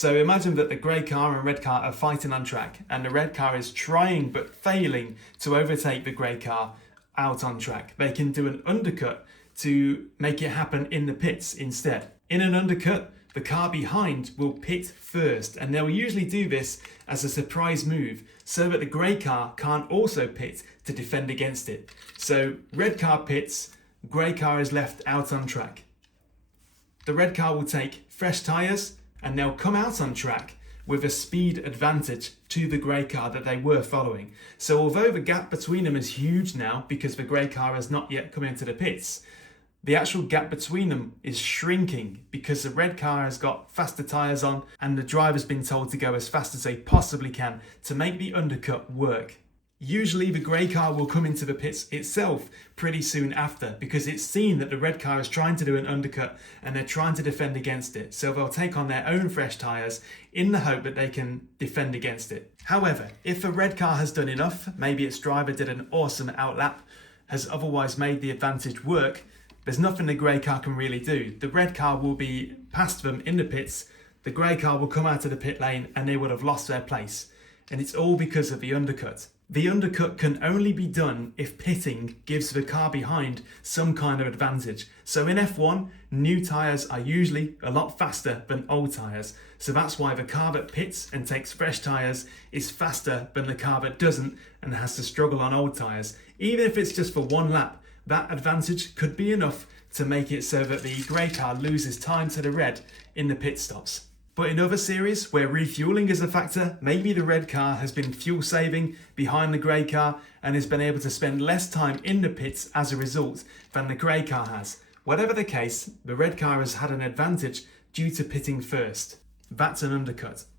So imagine that the grey car and red car are fighting on track, and the red car is trying but failing to overtake the grey car out on track. They can do an undercut to make it happen in the pits instead. In an undercut, the car behind will pit first, and they'll usually do this as a surprise move so that the grey car can't also pit to defend against it. So red car pits, grey car is left out on track. The red car will take fresh tyres and they'll come out on track with a speed advantage to the grey car that they were following. So although the gap between them is huge now because the grey car has not yet come into the pits, the actual gap between them is shrinking because the red car has got faster tyres on and the driver's been told to go as fast as they possibly can to make the undercut work. Usually the grey car will come into the pits itself pretty soon after because it's seen that the red car is trying to do an undercut and they're trying to defend against it. So they'll take on their own fresh tyres in the hope that they can defend against it. However, if the red car has done enough, maybe its driver did an awesome outlap, has otherwise made the advantage work, there's nothing the grey car can really do. The red car will be past them in the pits, the grey car will come out of the pit lane and they would have lost their place. And it's all because of the undercut. The undercut can only be done if pitting gives the car behind some kind of advantage. So in F1, new tyres are usually a lot faster than old tyres. So that's why the car that pits and takes fresh tyres is faster than the car that doesn't and has to struggle on old tyres. Even if it's just for one lap, that advantage could be enough to make it so that the grey car loses time to the red in the pit stops. But in other series where refueling is a factor, maybe the red car has been fuel saving behind the grey car and has been able to spend less time in the pits as a result than the grey car has. Whatever the case, the red car has had an advantage due to pitting first. That's an undercut.